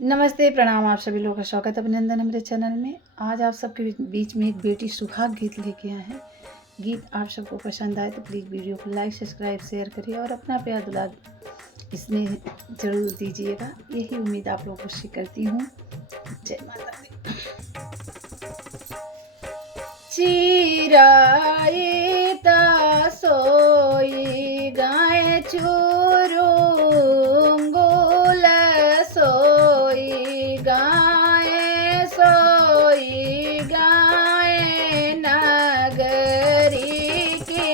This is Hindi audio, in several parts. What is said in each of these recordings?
नमस्ते, प्रणाम। आप सभी लोगों का स्वागत है अभिनंदन हमारे चैनल में। आज आप सबके बीच में एक बेटी सुहाग गीत लेके आए हैं। गीत आप सबको पसंद आए तो प्लीज़ वीडियो को लाइक, सब्सक्राइब, शेयर करिए और अपना प्यार दुलार इसमें ज़रूर दीजिएगा। यही उम्मीद आप लोगों से करती हूँ। जय माता दी। चिराई ता सोई गाय चूरुंगुल सोई गाय नगरी के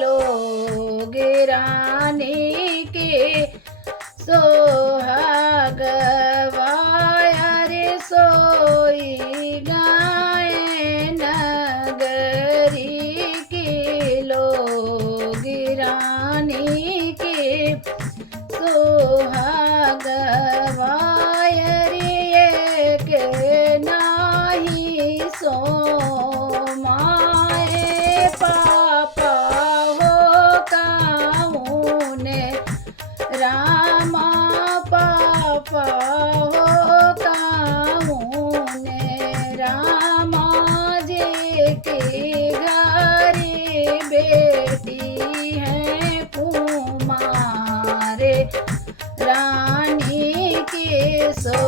लोग रानी के सोहाग वायर सोई गाय नगरी के लोग रानी के सोहाग वायर एक नाही सो माए पापा हो काऊन रामा पापा हो काऊन रामा जी के घरे बेटी है कुमार रानी के सो